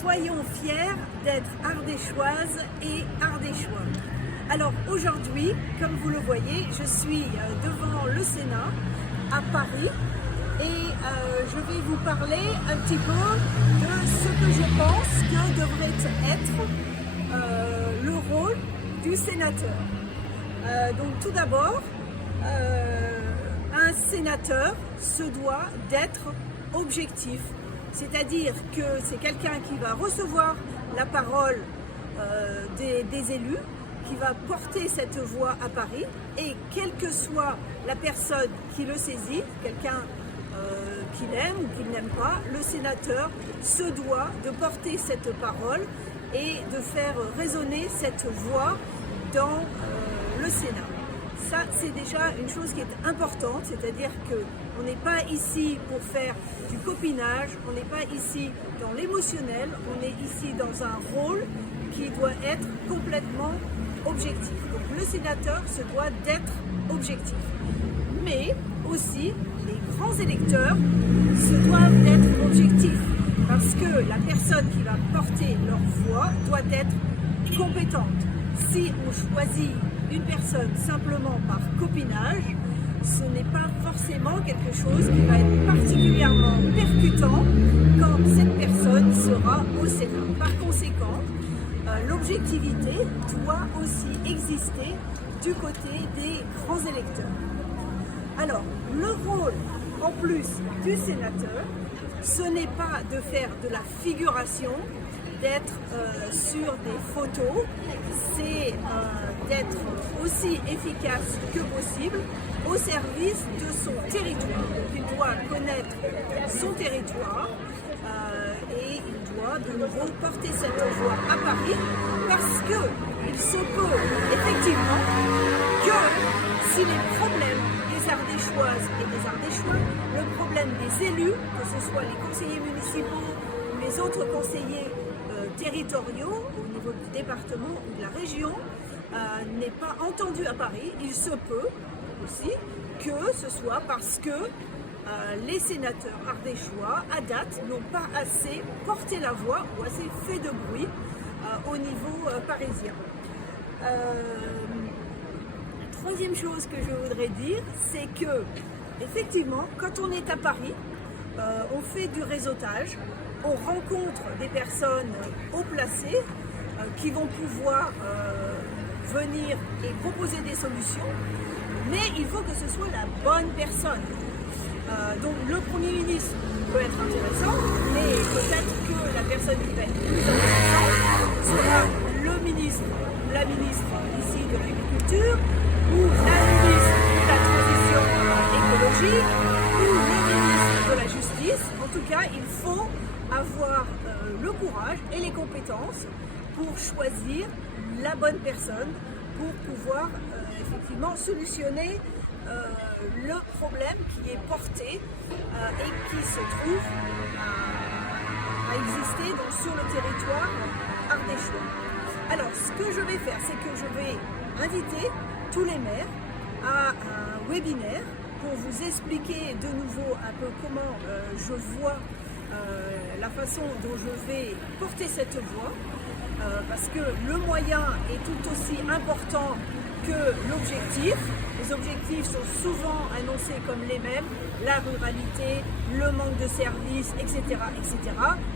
Soyons fiers d'être ardéchoises et ardéchois. Alors aujourd'hui, comme vous le voyez, je suis devant le Sénat à Paris et je vais vous parler un petit peu de ce que je pense que devrait être le rôle du sénateur. Donc tout d'abord, un sénateur se doit d'être objectif, c'est-à-dire que c'est quelqu'un qui va recevoir la parole des élus, qui va porter cette voix à Paris, et quelle que soit la personne qui le saisit, quelqu'un qu'il aime ou qu'il n'aime pas, le sénateur se doit de porter cette parole et de faire résonner cette voix dans le Sénat. Ça, c'est déjà une chose qui est importante, c'est-à-dire qu'on n'est pas ici pour faire du copinage, on n'est pas ici dans l'émotionnel, on est ici dans un rôle qui doit être complètement objectif. Donc le sénateur se doit d'être objectif. Mais aussi, les grands électeurs se doivent d'être objectifs, parce que la personne qui va porter leur voix doit être compétente. Si on choisit une personne simplement par copinage, ce n'est pas forcément quelque chose qui va être particulièrement percutant quand cette personne sera au Sénat. Par conséquent, l'objectivité doit aussi exister du côté des grands électeurs. Alors, le rôle en plus du sénateur, ce n'est pas de faire de la figuration, d'être sur des photos, c'est d'être aussi efficace que possible au service de son territoire. Donc il doit connaître son territoire et il doit de nouveau porter cette voix à Paris, parce qu'il se peut effectivement que si les problèmes des Ardéchoises et des Ardéchois, le problème des élus, que ce soit les conseillers municipaux ou les autres conseillers territoriaux au niveau du département ou de la région n'est pas entendu à Paris, il se peut aussi que ce soit parce que les sénateurs ardéchois à date n'ont pas assez porté la voix ou assez fait de bruit au niveau parisien. Troisième chose que je voudrais dire, c'est que effectivement, quand on est à Paris, on fait du réseautage, on rencontre des personnes haut placées qui vont pouvoir venir et proposer des solutions, mais il faut que ce soit la bonne personne. Donc le Premier ministre peut être intéressant, mais peut-être que la personne qui va être plus intéressante sera le ministre, la ministre ici de l'Agriculture, ou la ministre de la Transition écologique, ou le ministre de la Justice. En tout cas, il faut avoir le courage et les compétences pour choisir la bonne personne pour pouvoir effectivement solutionner le problème qui est porté et qui se trouve à exister donc, sur le territoire ardéchois. Alors, ce que je vais faire, c'est que je vais inviter tous les maires à un webinaire pour vous expliquer de nouveau un peu comment je vois la façon dont je vais porter cette voix, parce que le moyen est tout aussi important que l'objectif. Les objectifs sont souvent annoncés comme les mêmes, la ruralité, le manque de services, etc., etc.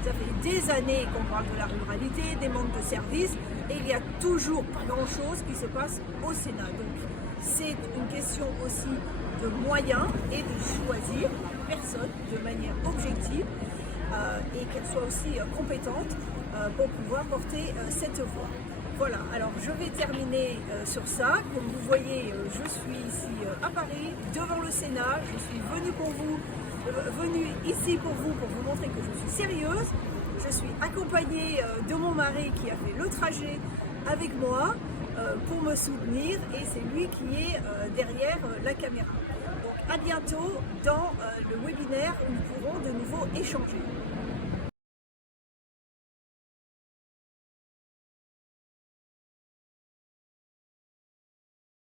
Ça fait des années qu'on parle de la ruralité, des manques de services, et il n'y a toujours pas grand-chose qui se passe au Sénat. Donc c'est une question aussi de moyens et de choisir une personne de manière objective et qu'elle soit aussi compétente pour pouvoir porter cette voix. Voilà, alors je vais terminer sur ça. Comme vous voyez, je suis ici à Paris, devant le Sénat. Je suis venue ici pour vous montrer que je suis sérieuse. Je suis accompagnée de mon mari qui a fait le trajet avec moi pour me soutenir, et c'est lui qui est derrière la caméra. Donc à bientôt dans le webinaire où nous pourrons de nouveau échanger.